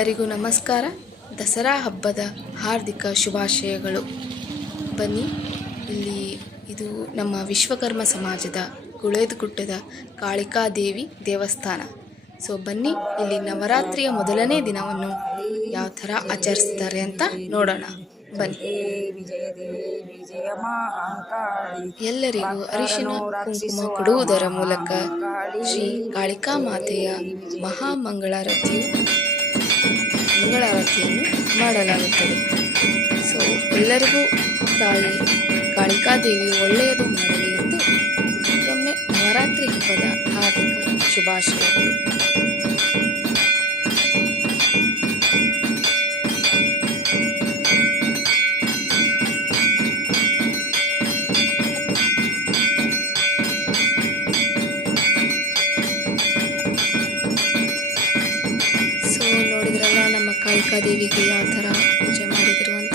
ಎಲ್ಲರಿಗೂ ನಮಸ್ಕಾರ. ದಸರಾ ಹಬ್ಬದ ಹಾರ್ದಿಕ ಶುಭಾಶಯಗಳು. ಬನ್ನಿ, ಇದು ನಮ್ಮ ವಿಶ್ವಕರ್ಮ ಸಮಾಜದ ಗುಳೇದಗುಡ್ಡದ ಕಾಳಿಕಾದೇವಿ ದೇವಸ್ಥಾನ. ಬನ್ನಿ, ಇಲ್ಲಿ ನವರಾತ್ರಿಯ ಮೊದಲನೇ ದಿನವನ್ನು ಯಾವ ಥರ ಆಚರಿಸ್ತಾರೆ ಅಂತ ನೋಡೋಣ. ಬನ್ನಿ. ಎಲ್ಲರಿಗೂ ಅರಿಶಿನ ಕುಂಕುಮ ಕೊಡುವುದರ ಮೂಲಕ ಶ್ರೀ ಕಾಳಿಕಾ ಮಾತೆಯ ಮಂಗಳಾರತಿಯನ್ನು ಮಾಡಲಾಗುತ್ತದೆ. ಎಲ್ಲರಿಗೂ ತಾಯಿ ಕಾಳಿಕಾದೇವಿ ಒಳ್ಳೆಯದು ಮಾಡಲಿ ಎಂದು ಮತ್ತೊಮ್ಮೆ ನವರಾತ್ರಿ ಹಬ್ಬದ ಹಾರ್ದಿಕ ಶುಭಾಶಯಗಳು. ನೋಡಿದ್ರಲ್ಲ ನಮ್ಮ ಕಾಳಿಕಾದೇವಿಗೆ ಯಾವ ಥರ ಪೂಜೆ ಮಾಡಿದ್ರು ಅಂತ.